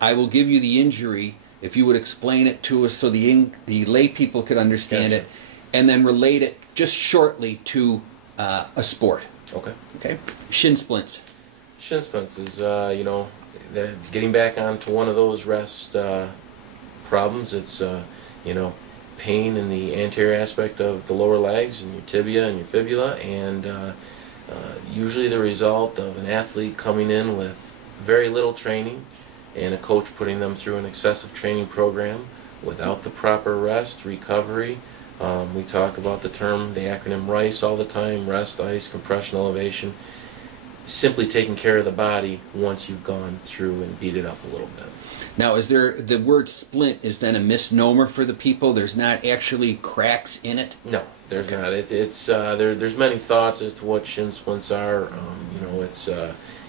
I will give you the injury if you would explain it to us so the lay people could understand it, and then relate it just shortly to a sport. Okay. Okay. Shin splints. Shin splints is, getting back onto one of those rest problems. It's, pain in the anterior aspect of the lower legs and your tibia and your fibula, and usually the result of an athlete coming in with very little training and a coach putting them through an excessive training program without the proper rest, recovery. We talk about the acronym RICE all the time: rest, ice, compression, elevation. Simply taking care of the body once you've gone through and beat it up a little bit. Now, is there the word splint is then a misnomer for the people? There's not actually cracks in it? No, there's not. There's many thoughts as to what shin splints are. It's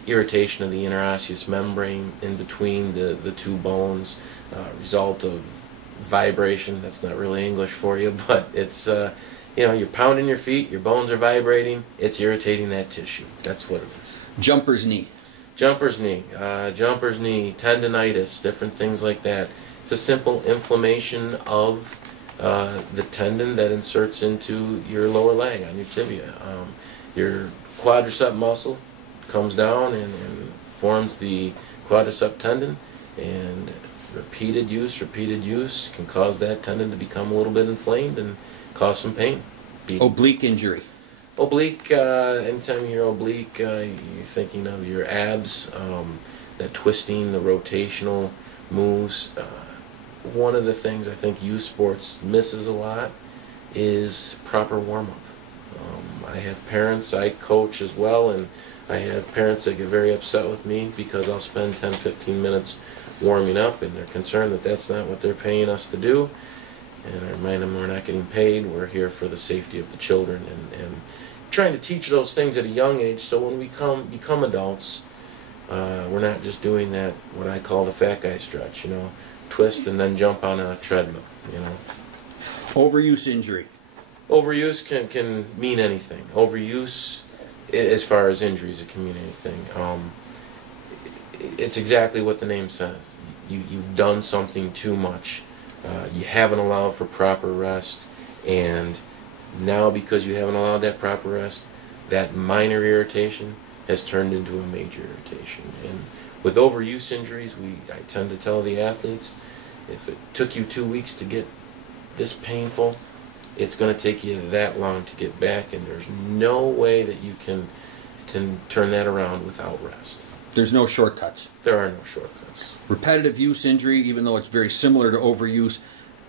irritation of the interosseous membrane in between the two bones, result of vibration. That's not really English for you, but it's you're pounding your feet, your bones are vibrating, it's irritating that tissue. That's what it is. Jumper's knee. Jumper's knee, tendonitis, different things like that. It's a simple inflammation of the tendon that inserts into your lower leg on your tibia. Your quadricep muscle comes down and forms the quadricep tendon, and repeated use can cause that tendon to become a little bit inflamed and cause some pain. Oblique injury. Oblique, anytime you hear oblique, you're thinking of your abs, that twisting, the rotational moves. One of the things I think youth sports misses a lot is proper warm-up. I have parents, I coach as well, and I have parents that get very upset with me because I'll spend 10-15 minutes warming up, and they're concerned that that's not what they're paying us to do. And I remind them we're not getting paid, we're here for the safety of the children, and trying to teach those things at a young age so when we become adults, we're not just doing that, what I call the fat guy stretch, twist and then jump on a treadmill, Overuse injury. Overuse can mean anything. Overuse, as far as injuries, it can mean anything. It's exactly what the name says. You've done something too much. You haven't allowed for proper rest, and now because you haven't allowed that proper rest, that minor irritation has turned into a major irritation. And with overuse injuries, I tend to tell the athletes, if it took you 2 weeks to get this painful, it's going to take you that long to get back, and there's no way that you can turn that around without rest. There's no shortcuts. There are no shortcuts. Repetitive use injury, even though it's very similar to overuse,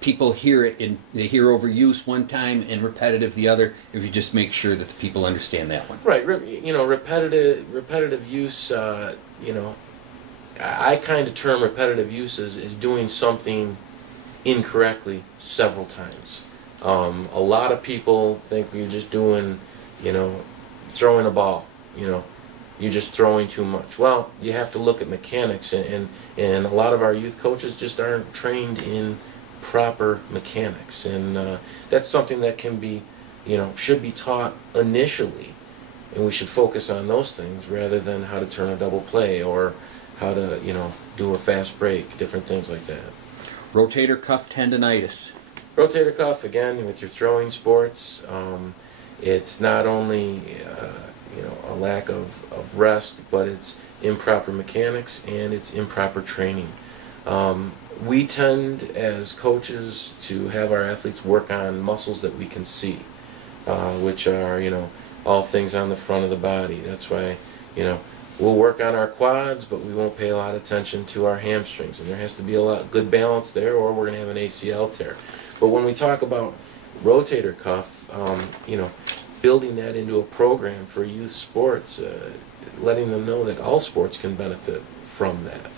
people hear it, and they hear overuse one time and repetitive the other. If you just make sure that the people understand that one. Right. Repetitive use. I kind of term repetitive use as doing something incorrectly several times. A lot of people think you're just doing, throwing a ball. You're just throwing too much. Well, you have to look at mechanics, and a lot of our youth coaches just aren't trained in proper mechanics, and that's something that can be, should be taught initially, and we should focus on those things rather than how to turn a double play or how to, do a fast break, different things like that. Rotator cuff tendonitis. Rotator cuff, again, with your throwing sports, it's not only a lack of rest, but it's improper mechanics and it's improper training. We tend, as coaches, to have our athletes work on muscles that we can see, which are, all things on the front of the body. That's why, we'll work on our quads, but we won't pay a lot of attention to our hamstrings, and there has to be a good balance there, or we're going to have an ACL tear. But when we talk about rotator cuff, building that into a program for youth sports, letting them know that all sports can benefit from that.